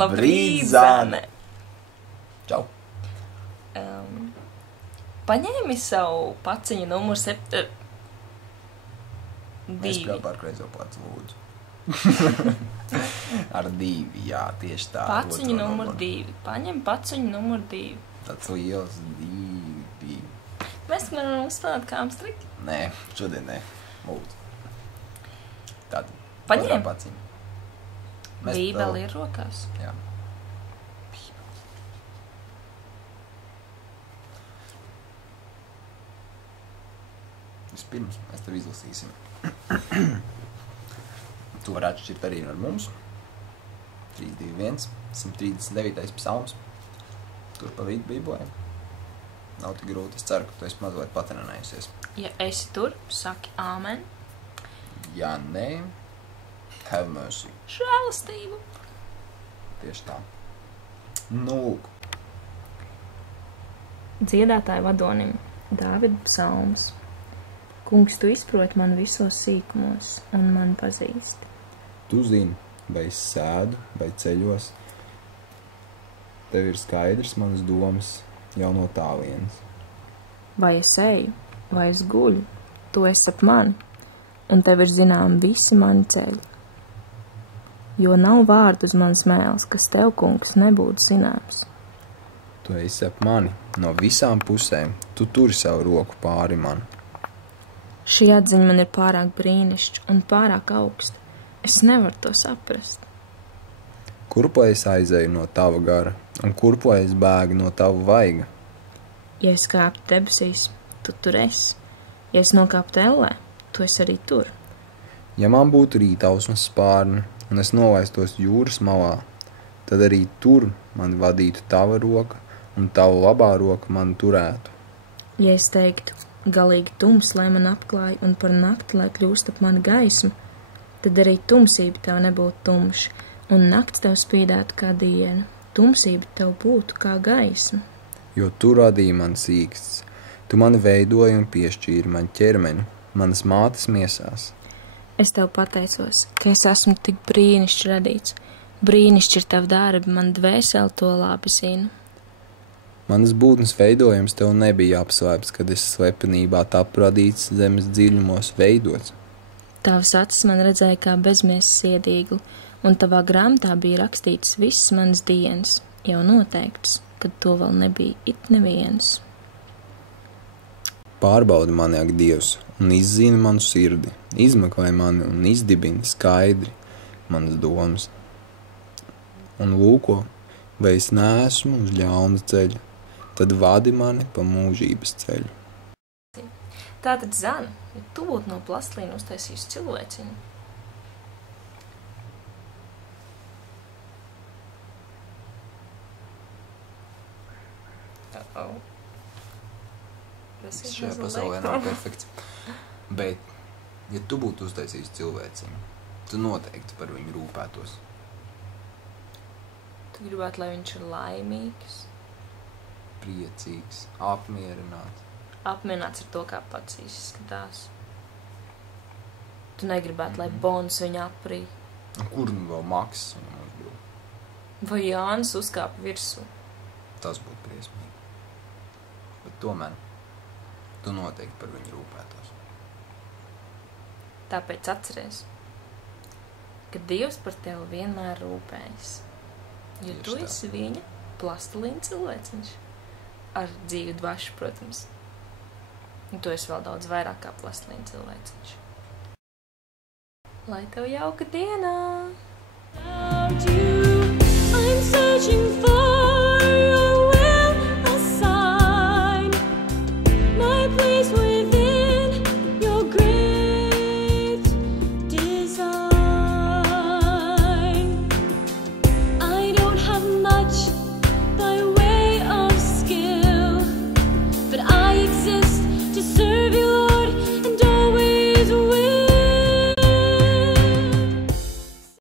Labrīt, Zane! Čau! Paņēmi savu paciņu numuru 2. Es pār kreizo placu, lūdzu. Ar 2, jā, tieši tā. Paciņu numuru 2. Paņem paciņu numuru 2. Tāds liels 2. Mēs varam uzspēlēt kāmstriki? Nē, šodien nē. Lūdzu. Tad. Paņem. Paciņu. Bībeli ir rokās. Jā. Vispirms mēs tev izlasīsim. Tu vari atšķirt arī ar mums. 3, 2, 1, 139. psalms. Tur pa vidu bībelē. Nav tik grūti. Es ceru, ka tu esi mazliet patrenējusies. Ja esi tur, saki āmen. Ja nē, have mercy. Žēlastību. Tieši tā. Nu, Dziedātāju vadonim Dāvida psalms. Kungs, tu izproti man visos sīkumos un man pazīsti. tu zini, vai es sēdu, vai ceļos. Tev ir skaidrs manas domas jau no tālienes. Vai es eju, vai es guļu, tu esi ap mani, un tev ir zinām visi mani ceļi. Jo nav vārdu uz manas mēles, kas tev, kungs, nebūtu zināms. Tu esi ap mani no visām pusēm, tu turi savu roku pāri man. Šī atziņa man ir pārāk brīnišķa un pārāk augsta. Es nevaru to saprast. Kurp lai es aizēju no tava gara, un kurp lai es bēgu no tava vaiga? Ja es kāptu debesīs, tu tur esi. Ja es nokāptu ellē, tu esi arī tur. Ja man būtu rītausmas spārni, un es nolaistos jūras malā, tad arī tur man vadītu tava roka, un tava labā roka man turētu. Ja es teiktu, galīgi tums, lai man apklāj, un par nakti, lai kļūst ap mani gaismu, tad arī tumsība tev nebūtu tumša, un nakts tev spīdētu kā diena. Tumsība tev būtu kā gaisma. Jo tu radīji man sīksts, tu mani veidoji un piešķīri man ķermeni, manas mātes miesās. Es tev pateicos, ka es esmu tik brīnišķi radīts. Brīnišķi ir tavi darbi, man dvēseli to labi zina. Manas būtnes veidojums tev nebija apslēpts, kad es slepenībā tapu radīts zemes dziļumos veidots. Tavas acis man redzēja kā bezmiesas iedīgli, un tavā grāmatā bija rakstīts visas manas dienas, jau noteikts, kad to vēl nebija it neviens. Pārbaudi mani, ak Dievs, un izzini manu sirdi, izmeklē mani un izdibini skaidri manas domas. Un lūko, vai es neesmu uz ļauna ceļa, tad vadi mani pa mūžības ceļu. Tātad, Zana, ja tu būtu no plastlīna uztaisījusi cilvēciņu? Tas ir Šajā pasaulē nav perfekts. Bet, ja tu būtu uztaisījusi cilvēciņu, tu noteikti par viņu rūpētos. Tu gribētu, lai viņš ir laimīgs? Priecīgs, apmierināts. Apmierināts ar to, kā pats izskatās. Tu negribētu, lai Bons viņu aprī. Kur nu vēl maksas viņam uzbrūk? Vai Jānis uzkāpa virsū? Tas būtu briesmīgi. Bet tomēr, tu noteikti par viņu rūpētos. Tāpēc atceries, ka Dievs par tevi vienmēr rūpējas. Jo Tieši tu tā. esi viņa plastilīna cilvēciņš. Ar dzīvi dvašu, protams. Un tu esi vēl daudz vairāk kā plastilīna cilvēciņš. Lai tev jauka dienā! I'm searching for